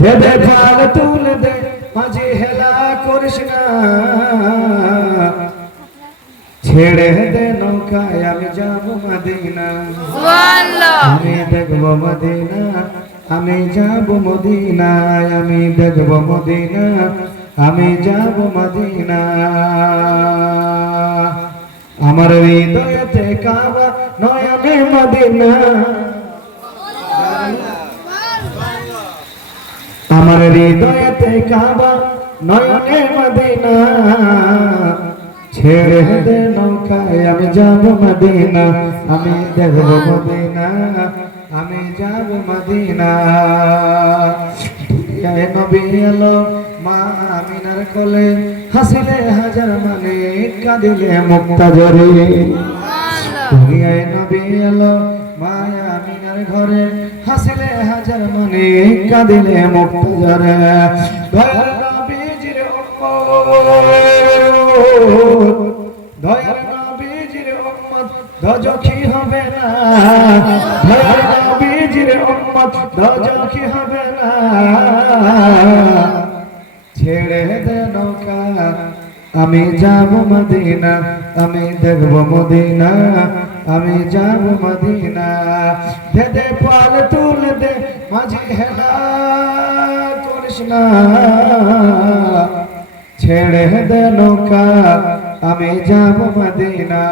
বেদে ফাল তুলে দে মাঝে হেলা করিস না, ছেড়ে দে নৌকায় আমি যাব মদিনা, আমি দেখব মদিনা, আমি যাব মদিনায়, আমি দেখব মদিনা, আমি যাব মদিনা। আমার হৃদয়তে কাবা নয়নে মদিনা, আমার হৃদয়তে কাবা নয়নে মদিনা, ছেড়ে দে নৌকায় আমি যাব মদিনা, আমি দেখব মদিনা, আমি যাব মদিনা। দুনিয়ায় নবী এলো মা আমিনার কোলে, হাসিলে হাজার মানে কাঁদিলে মুক্তা জরে। দুনিয়ায় নবী এলো মা আমিনার ঘরে, হাসিলে হাজার মানে কাঁদিলে মুক্তা জরে। দয়ার নবীজির দয়ার নবীজির উম্মত দোজখী হবে না, দয়ার নবীজির উম্মত দোজখী হবে না, ছেড়ে দে নৌকা আমি যাব মদিনা, আমি দেখব মদিনা, আমি যাব মদিনা। দে পাল তুলে দে মাঝি হেলা করিস না, ছেড়ে দে নৌকা আমি যাব মদিনা।